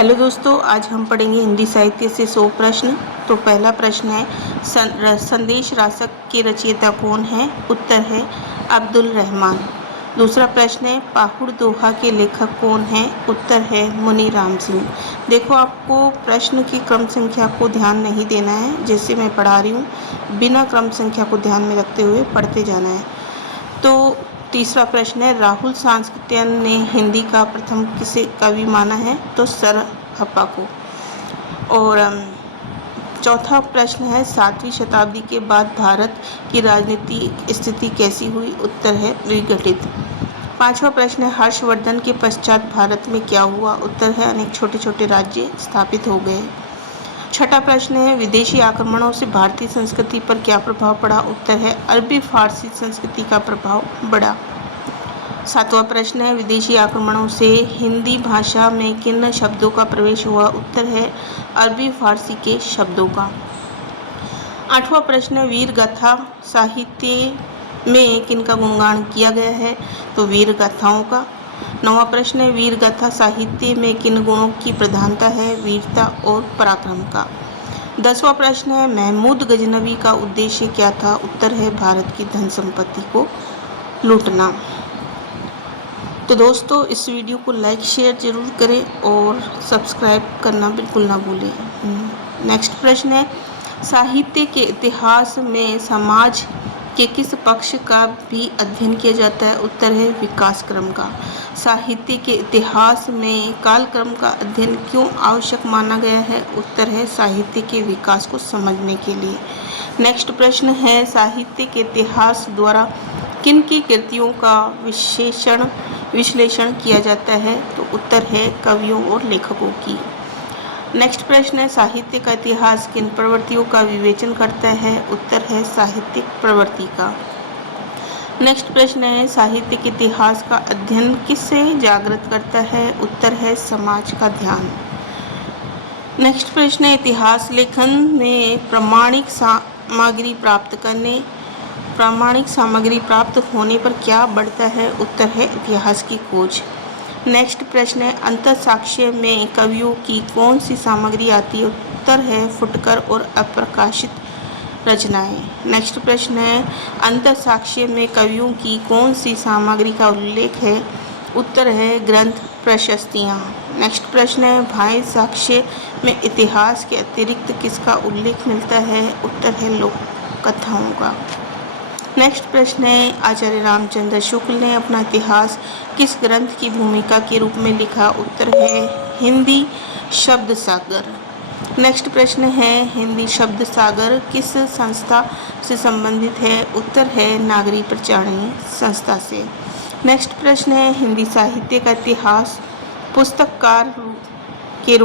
Hello दोस्तों, आज हम पढ़ेंगे हिंदी साहित्य से 100 प्रश्न। तो पहला प्रश्न है, संदेश रासक के रचयिता कौन है? उत्तर है अब्दुल रहमान। दूसरा प्रश्न है, पाहुड़ दोहा के लेखक कौन हैं? उत्तर है मुनि राम सिंह। देखो, आपको प्रश्न की क्रम संख्या को ध्यान नहीं देना है, जैसे मैं पढ़ा रही हूँ बिना क्रम संख्या को ध्यान में रखते हुए पढ़ते जाना है। तो तीसरा प्रश्न है, राहुल सांस्कृत्यायन ने हिंदी का प्रथम किसे कवि माना है? तो सर हप्पा को। और चौथा प्रश्न है, 7वीं शताब्दी के बाद भारत की राजनीतिक स्थिति कैसी हुई? उत्तर है विघटित। पांचवा प्रश्न है, हर्षवर्धन के पश्चात भारत में क्या हुआ? उत्तर है अनेक छोटे छोटे राज्य स्थापित हो गए। छठा प्रश्न है, विदेशी आक्रमणों से भारतीय संस्कृति पर क्या प्रभाव पड़ा? उत्तर है अरबी फारसी संस्कृति का प्रभाव बढ़ा। सातवां प्रश्न है, विदेशी आक्रमणों से हिंदी भाषा में किन शब्दों का प्रवेश हुआ? उत्तर है अरबी फारसी के शब्दों का। आठवां प्रश्न है, वीर गाथा साहित्य में किनका गुणगान किया गया है? तो वीर गाथाओं का। नौवां प्रश्न है, वीर गाथा साहित्य में किन गुणों की प्रधानता है? वीरता और पराक्रम का। 10वां प्रश्न है, महमूद गजनवी का उद्देश्य क्या था? उत्तर है भारत की धन संपत्ति को लूटना। तो दोस्तों, इस वीडियो को लाइक शेयर जरूर करें और सब्सक्राइब करना बिल्कुल ना भूलें। नेक्स्ट प्रश्न है, साहित्य के इतिहास में समाज के किस पक्ष का भी अध्ययन किया जाता है? उत्तर है विकास क्रम का। साहित्य के इतिहास में कालक्रम का अध्ययन क्यों आवश्यक माना गया है? उत्तर है साहित्य के विकास को समझने के लिए। नेक्स्ट प्रश्न है, साहित्य के इतिहास द्वारा किन की कृतियों का विश्लेषण किया जाता है? तो उत्तर है कवियों और लेखकों की। नेक्स्ट प्रश्न है, साहित्य का इतिहास किन प्रवृत्तियों का विवेचन करता है? उत्तर है साहित्यिक प्रवृत्ति का। नेक्स्ट प्रश्न है, साहित्य के इतिहास का अध्ययन किससे जागृत करता है? उत्तर है समाज का ध्यान। नेक्स्ट प्रश्न है, इतिहास लेखन में प्रामाणिक सामग्री प्राप्त होने पर क्या बढ़ता है? उत्तर है इतिहास की खोज। नेक्स्ट प्रश्न है, अंतःसाक्ष्य में कवियों की कौन सी सामग्री आती है? उत्तर है फुटकर और अप्रकाशित रचनाएं। नेक्स्ट प्रश्न है, अंतःसाक्ष्य में कवियों की कौन सी सामग्री का उल्लेख है? उत्तर है ग्रंथ प्रशस्तियाँ। नेक्स्ट प्रश्न है, भाई साक्ष्य में इतिहास के अतिरिक्त किसका उल्लेख मिलता है? उत्तर है लोक कथाओं का। नेक्स्ट प्रश्न है, आचार्य रामचंद्र शुक्ल ने अपना इतिहास किस ग्रंथ की भूमिका के रूप में लिखा? उत्तर है हिंदी शब्द सागर। नेक्स्ट प्रश्न है, हिंदी शब्द सागर किस संस्था से संबंधित है? उत्तर है नागरी प्रचारणी संस्था से। नेक्स्ट प्रश्न है, हिंदी साहित्य का इतिहास पुस्तक के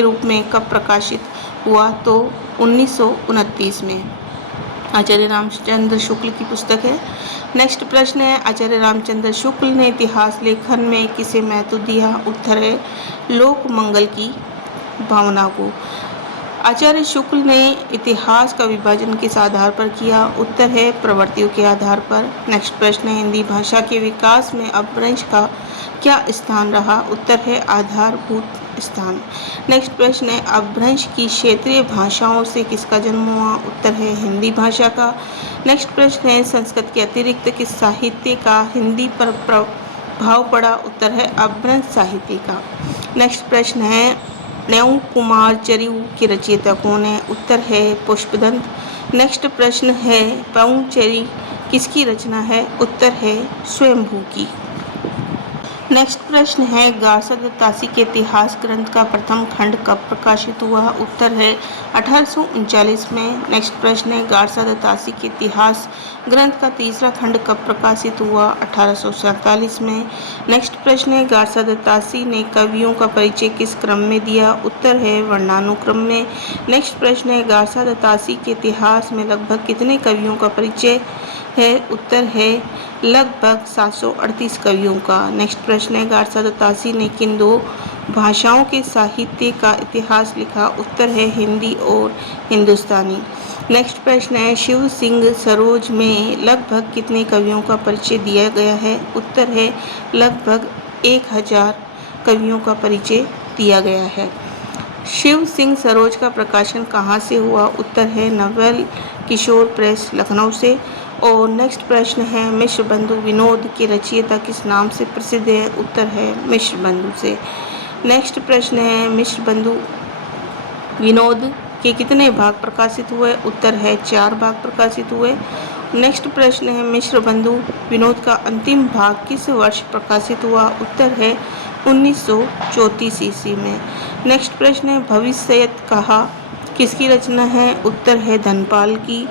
रूप में कब प्रकाशित हुआ? तो 1929 में। आचार्य रामचंद्र शुक्ल की पुस्तक है। नेक्स्ट प्रश्न है, आचार्य रामचंद्र शुक्ल ने इतिहास लेखन में किसे महत्व दिया? उत्तर है लोक मंगल की भावना को। आचार्य शुक्ल ने इतिहास का विभाजन किस आधार पर किया? उत्तर है प्रवृत्तियों के आधार पर। नेक्स्ट प्रश्न है, हिंदी भाषा के विकास में अपभ्रंश का क्या स्थान रहा? उत्तर है आधारभूत स्थान। नेक्स्ट प्रश्न है, अपभ्रंश की क्षेत्रीय भाषाओं से किसका जन्म हुआ? उत्तर है हिंदी भाषा का। नेक्स्ट प्रश्न है, संस्कृत के अतिरिक्त किस साहित्य का हिंदी पर प्रभाव पड़ा? उत्तर है अपभ्रंश साहित्य का। नेक्स्ट प्रश्न है, न्यू कुमार चरिऊ की रचयिता कौन है? उत्तर है पुष्पदंत। नेक्स्ट प्रश्न है, पौंचरी किसकी रचना है? उत्तर है स्वयंभू की। नेक्स्ट प्रश्न है, गारसा दत्तासी के इतिहास ग्रंथ का प्रथम खंड कब प्रकाशित हुआ? उत्तर है 1839 में। नेक्स्ट प्रश्न है, गारसा दत्तासी के इतिहास ग्रंथ का तीसरा खंड कब प्रकाशित हुआ? 1847 में। नेक्स्ट प्रश्न है, गारसा दत्तासी ने कवियों का परिचय किस क्रम में दिया? उत्तर है वर्णानुक्रम में। नेक्स्ट प्रश्न है, गारसा दत्तासी के इतिहास में लगभग कितने कवियों का परिचय है? उत्तर है लगभग 738 कवियों का। नेक्स्ट प्रश्न है, गारसा दत्तासी ने किन दो भाषाओं के साहित्य का इतिहास लिखा? उत्तर है हिंदी और हिंदुस्तानी। नेक्स्ट प्रश्न है, शिव सिंह सरोज में लगभग कितने कवियों का परिचय दिया गया है? उत्तर है लगभग 1000 कवियों का परिचय दिया गया है। शिव सिंह सरोज का प्रकाशन कहाँ से हुआ? उत्तर है नवल किशोर प्रेस लखनऊ से। और नेक्स्ट प्रश्न है मिश्र बंधु विनोद के रचयिता किस नाम से प्रसिद्ध है? उत्तर है मिश्र बंधु से। नेक्स्ट प्रश्न है मिश्र बंधु विनोद के कितने भाग प्रकाशित हुए? उत्तर है 4 भाग प्रकाशित हुए। नेक्स्ट प्रश्न है मिश्र बंधु विनोद का अंतिम भाग किस वर्ष प्रकाशित हुआ? उत्तर है 1934 ईस्वी में। नेक्स्ट प्रश्न है भविष्यत कहा किसकी रचना है? उत्तर है धनपाल की।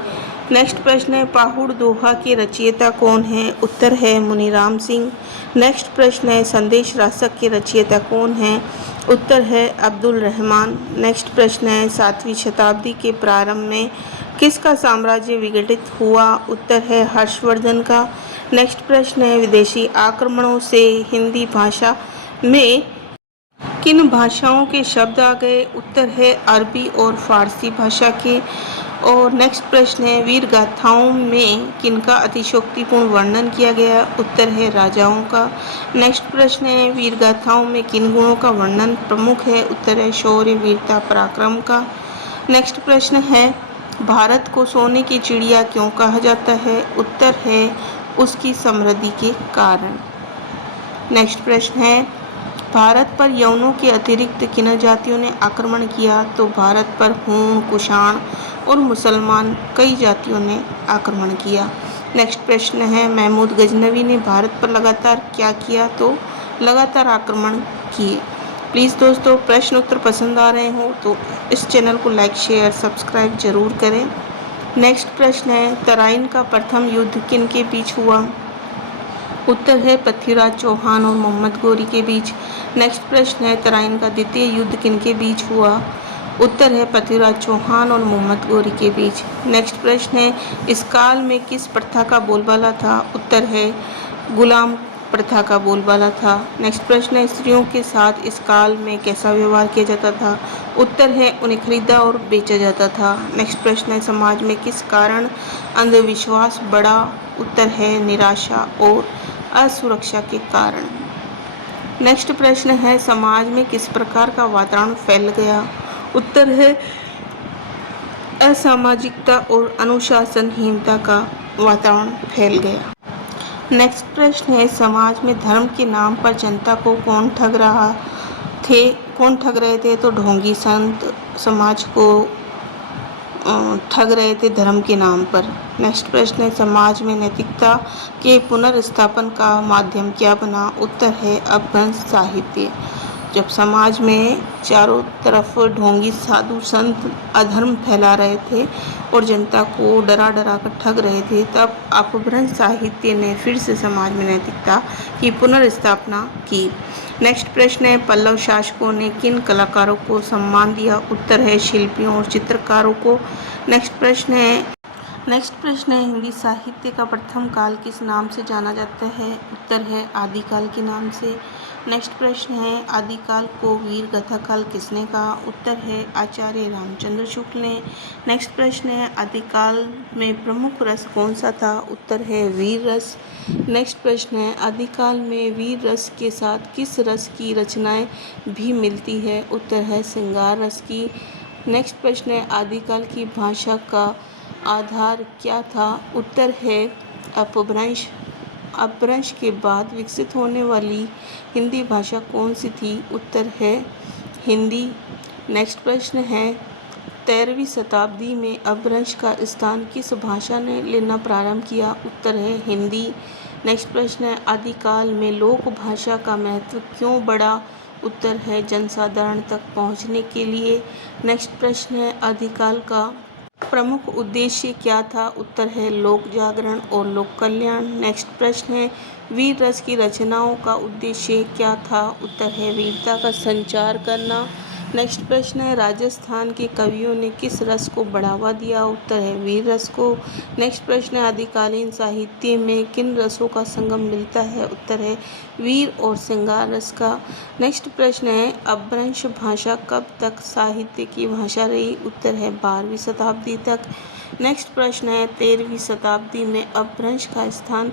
नेक्स्ट प्रश्न है पाहुड़ दोहा के रचयिता कौन है? उत्तर है मुनीराम सिंह। नेक्स्ट प्रश्न है संदेश रासक के रचयिता कौन है? उत्तर है अब्दुल रहमान। नेक्स्ट प्रश्न है 7वीं शताब्दी के प्रारंभ में किसका साम्राज्य विघटित हुआ? उत्तर है हर्षवर्धन का। नेक्स्ट प्रश्न है विदेशी आक्रमणों से हिंदी भाषा में किन भाषाओं के शब्द आ गए? उत्तर है अरबी और फारसी भाषा के। और नेक्स्ट प्रश्न है वीर गाथाओं में किनका अतिशयोक्तिपूर्ण वर्णन किया गया? उत्तर है राजाओं का। नेक्स्ट प्रश्न है वीर गाथाओं में किन गुणों का वर्णन प्रमुख है? उत्तर है शौर्य वीरता पराक्रम का। नेक्स्ट प्रश्न है भारत को सोने की चिड़िया क्यों कहा जाता है? उत्तर है उसकी समृद्धि के कारण। नेक्स्ट प्रश्न है भारत पर यवनों के अतिरिक्त किन जातियों ने आक्रमण किया? तो भारत पर हूण कुषाण और मुसलमान कई जातियों ने आक्रमण किया। नेक्स्ट प्रश्न है महमूद गजनवी ने भारत पर लगातार क्या किया? तो लगातार आक्रमण किए। प्लीज़ दोस्तों प्रश्न उत्तर पसंद आ रहे हो तो इस चैनल को लाइक शेयर सब्सक्राइब जरूर करें। नेक्स्ट प्रश्न है तराइन का प्रथम युद्ध किन के बीच हुआ? उत्तर है पृथ्वीराज चौहान और मोहम्मद गौरी के बीच। नेक्स्ट प्रश्न है तराइन का द्वितीय युद्ध किन के बीच हुआ? उत्तर है पृथ्वीराज चौहान और मोहम्मद गौरी के बीच। नेक्स्ट प्रश्न है इस काल में किस प्रथा का बोलबाला था? उत्तर है गुलाम प्रथा का बोलबाला था। नेक्स्ट प्रश्न है स्त्रियों के साथ इस काल में कैसा व्यवहार किया जाता था? उत्तर है उन्हें खरीदा और बेचा जाता था। नेक्स्ट प्रश्न है समाज में किस कारण अंधविश्वास बढ़ा? उत्तर है निराशा और असुरक्षा के कारण। नेक्स्ट प्रश्न है समाज में किस प्रकार का वातावरण फैल गया? उत्तर है असामाजिकता और अनुशासनहीनता का वातावरण फैल गया। नेक्स्ट प्रश्न है समाज में धर्म के नाम पर जनता को कौन ठग रहे थे? तो ढोंगी संत समाज को ठग रहे थे धर्म के नाम पर। नेक्स्ट प्रश्न है समाज में नैतिकता के पुनर्स्थापन का माध्यम क्या बना? उत्तर है अपभ्रंश साहित्य। जब समाज में चारों तरफ ढोंगी साधु संत अधर्म फैला रहे थे और जनता को डरा डरा कर ठग रहे थे, तब अपभ्रंश साहित्य ने फिर से समाज में नैतिकता की पुनर्स्थापना की। नेक्स्ट प्रश्न है पल्लव शासकों ने किन कलाकारों को सम्मान दिया? उत्तर है शिल्पियों और चित्रकारों को। नेक्स्ट प्रश्न है हिंदी साहित्य का प्रथम काल किस नाम से जाना जाता है? उत्तर है आदिकाल के नाम से। नेक्स्ट प्रश्न है आदिकाल को वीर गाथा काल किसने कहा? उत्तर है आचार्य रामचंद्र शुक्ल ने। नेक्स्ट प्रश्न है आदिकाल में प्रमुख रस कौन सा था? उत्तर है वीर रस। नेक्स्ट प्रश्न है आदिकाल में वीर रस के साथ किस रस की रचनाएं भी मिलती है? उत्तर है श्रृंगार रस की। नेक्स्ट प्रश्न है आदिकाल की भाषा का आधार क्या था? उत्तर है अपभ्रंश। अपभ्रंश के बाद विकसित होने वाली हिंदी भाषा कौन सी थी? उत्तर है हिंदी। नेक्स्ट प्रश्न है 13वीं शताब्दी में अपभ्रंश का स्थान किस भाषा ने लेना प्रारंभ किया? उत्तर है हिंदी। नेक्स्ट प्रश्न है आदिकाल में लोक भाषा का महत्व क्यों बढ़ा? उत्तर है जनसाधारण तक पहुंचने के लिए। नेक्स्ट प्रश्न है आदिकाल का प्रमुख उद्देश्य क्या था? उत्तर है लोक जागरण और लोक कल्याण। नेक्स्ट प्रश्न है वीर रस की रचनाओं का उद्देश्य क्या था? उत्तर है वीरता का संचार करना। नेक्स्ट प्रश्न है राजस्थान के कवियों ने किस रस को बढ़ावा दिया? उत्तर है वीर रस को। नेक्स्ट प्रश्न है आदिकालीन साहित्य में किन रसों का संगम मिलता है? उत्तर है वीर और श्रृंगार रस का। नेक्स्ट प्रश्न है अपभ्रंश भाषा कब तक साहित्य की भाषा रही? उत्तर है 12वीं शताब्दी तक। नेक्स्ट प्रश्न है 13वीं शताब्दी में अपभ्रंश का स्थान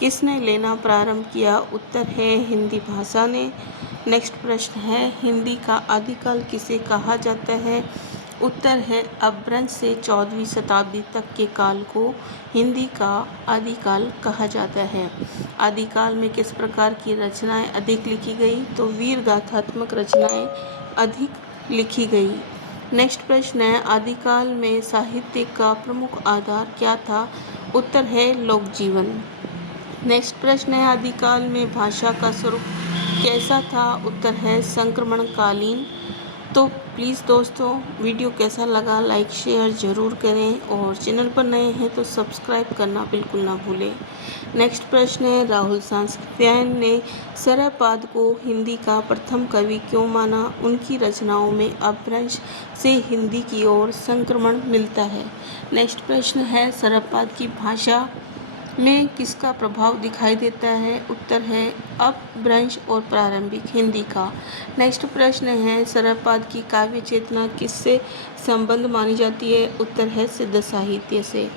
किसने लेना प्रारंभ किया? उत्तर है हिंदी भाषा ने। नेक्स्ट प्रश्न है हिंदी का आदिकाल किसे कहा जाता है? उत्तर है अपभ्रंश से 14वीं शताब्दी तक के काल को हिंदी का आदिकाल कहा जाता है। आदिकाल में किस प्रकार की रचनाएं अधिक लिखी गई? तो वीर गाथात्मक रचनाएं अधिक लिखी गई। नेक्स्ट प्रश्न है आदिकाल में साहित्य का प्रमुख आधार क्या था? उत्तर है लोक जीवन। नेक्स्ट प्रश्न है आदिकाल में भाषा का स्वरूप कैसा था? उत्तर है संक्रमणकालीन। तो प्लीज़ दोस्तों वीडियो कैसा लगा लाइक शेयर ज़रूर करें और चैनल पर नए हैं तो सब्सक्राइब करना बिल्कुल ना भूलें। नेक्स्ट प्रश्न है राहुल सांस्कृत्यायन ने सरयपाद को हिंदी का प्रथम कवि क्यों माना? उनकी रचनाओं में अपभ्रंश से हिंदी की ओर संक्रमण मिलता है। नेक्स्ट प्रश्न है सरयपाद की भाषा में किसका प्रभाव दिखाई देता है? उत्तर है अपभ्रंश और प्रारंभिक हिंदी का। नेक्स्ट प्रश्न है सरयपाद की काव्य चेतना किससे संबंध मानी जाती है? उत्तर है सिद्ध साहित्य से।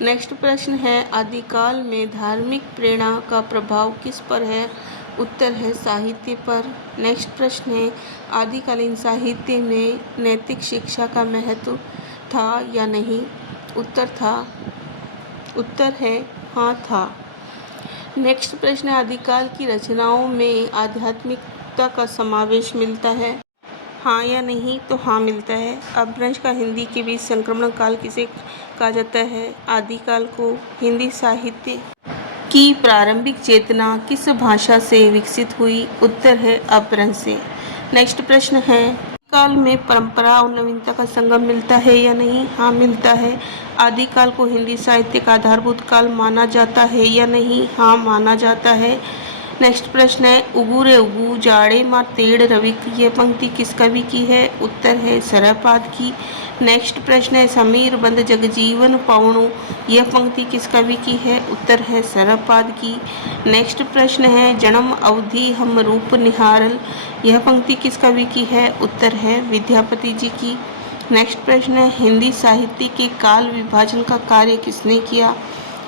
नेक्स्ट प्रश्न है आदिकाल में धार्मिक प्रेरणा का प्रभाव किस पर है? उत्तर है साहित्य पर। नेक्स्ट प्रश्न है आदिकालीन साहित्य में नैतिक शिक्षा का महत्व था या नहीं? उत्तर है हाँ था। नेक्स्ट प्रश्न आदिकाल की रचनाओं में आध्यात्मिकता का समावेश मिलता है, हाँ या नहीं? तो हाँ मिलता है। अपभ्रंश का हिंदी के बीच संक्रमण काल किसे कहा जाता है? आदिकाल को। हिंदी साहित्य की प्रारंभिक चेतना किस भाषा से विकसित हुई? उत्तर है अपभ्रंश से। नेक्स्ट प्रश्न है काल में परंपरा और नवीनता का संगम मिलता है या नहीं? हाँ मिलता है। आदिकाल को हिंदी साहित्य का आधारभूत काल माना जाता है या नहीं? हाँ माना जाता है। नेक्स्ट प्रश्न है उगू रे उगू जाड़े मार तेड़ रविक, यह पंक्ति किस कवि की है? उत्तर है सरयपाद की। नेक्स्ट प्रश्न है समीर बंद जगजीवन पावणु, यह पंक्ति किस कवि की है? उत्तर है सरयपाद की। नेक्स्ट प्रश्न है जन्म अवधि हम रूप निहारल, यह पंक्ति किस कवि की है? उत्तर है विद्यापति जी की। नेक्स्ट प्रश्न है हिंदी साहित्य के काल विभाजन का कार्य किसने किया?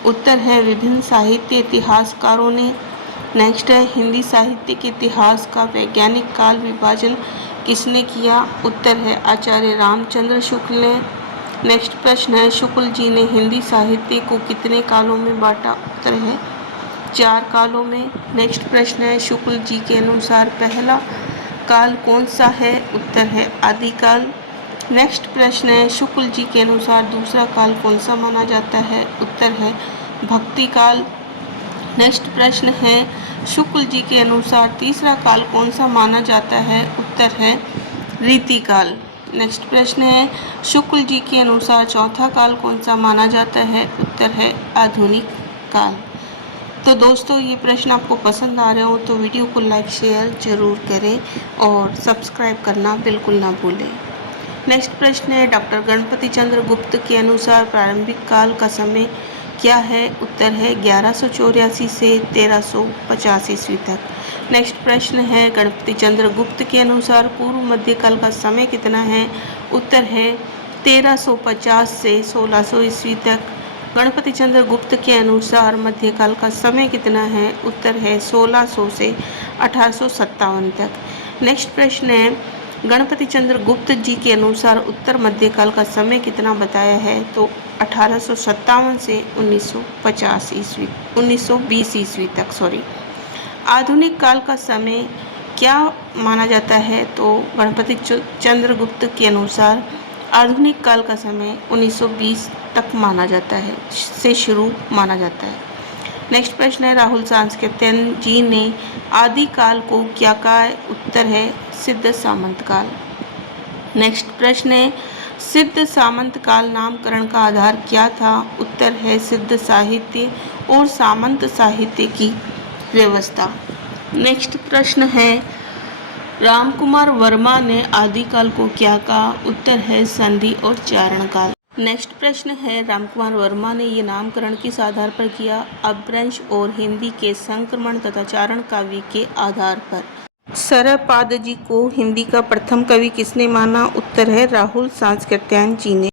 उत्तर है विभिन्न साहित्य इतिहासकारों ने। नेक्स्ट है हिंदी साहित्य के इतिहास का वैज्ञानिक काल विभाजन किसने किया? उत्तर है आचार्य रामचंद्र शुक्ल ने। नेक्स्ट प्रश्न है शुक्ल जी ने हिंदी साहित्य को कितने कालों में बांटा? उत्तर है 4 कालों में। नेक्स्ट प्रश्न है शुक्ल जी के अनुसार पहला काल कौन सा है? उत्तर है आदिकाल। नेक्स्ट प्रश्न है शुक्ल जी के अनुसार दूसरा काल कौन सा माना जाता है? उत्तर है भक्ति काल। नेक्स्ट प्रश्न है शुक्ल जी के अनुसार तीसरा काल कौन सा माना जाता है? उत्तर है रीतिकाल। नेक्स्ट प्रश्न है शुक्ल जी के अनुसार चौथा काल कौन सा माना जाता है? उत्तर है आधुनिक काल। तो दोस्तों ये प्रश्न आपको पसंद आ रहे हो तो वीडियो को लाइक शेयर ज़रूर करें और सब्सक्राइब करना बिल्कुल ना भूलें। नेक्स्ट प्रश्न है डॉक्टर गणपति चंद्र गुप्त के अनुसार प्रारंभिक काल का समय क्या है? उत्तर है 1184 से 1350 ईस्वी तक। नेक्स्ट प्रश्न है गणपति चंद्र गुप्त के अनुसार पूर्व मध्यकाल का समय कितना है? उत्तर है 1350 से 1600 ईस्वी तक। गणपति चंद्र गुप्त के अनुसार मध्यकाल का समय कितना है? उत्तर है 1600 से 1857 तक। नेक्स्ट प्रश्न है गणपति चंद्र गुप्त जी के अनुसार उत्तर मध्यकाल का समय कितना बताया है? तो 1857 से 1920 ईस्वी तक। आधुनिक काल का समय क्या माना जाता है? तो गणपति चंद्र गुप्त के अनुसार आधुनिक काल का समय 1920 तक माना जाता है, से शुरू माना जाता है। नेक्स्ट प्रश्न है राहुल सांस्कृत्यायन जी ने आदिकाल को क्या कहा? उत्तर है सिद्ध सामंत काल। नेक्स्ट प्रश्न है सिद्ध सामंत काल नामकरण का आधार क्या था? उत्तर है सिद्ध साहित्य और सामंत साहित्य की व्यवस्था। नेक्स्ट प्रश्न है रामकुमार वर्मा ने आदिकाल को क्या कहा? उत्तर है संधि और चारण काल। नेक्स्ट प्रश्न है रामकुमार वर्मा ने ये नामकरण किस आधार पर किया? अपभ्रंश और हिंदी के संक्रमण तथा चारण काव्य के आधार पर। सरयपाद जी को हिंदी का प्रथम कवि किसने माना? उत्तर है राहुल सांस्कृत्यायन जी ने।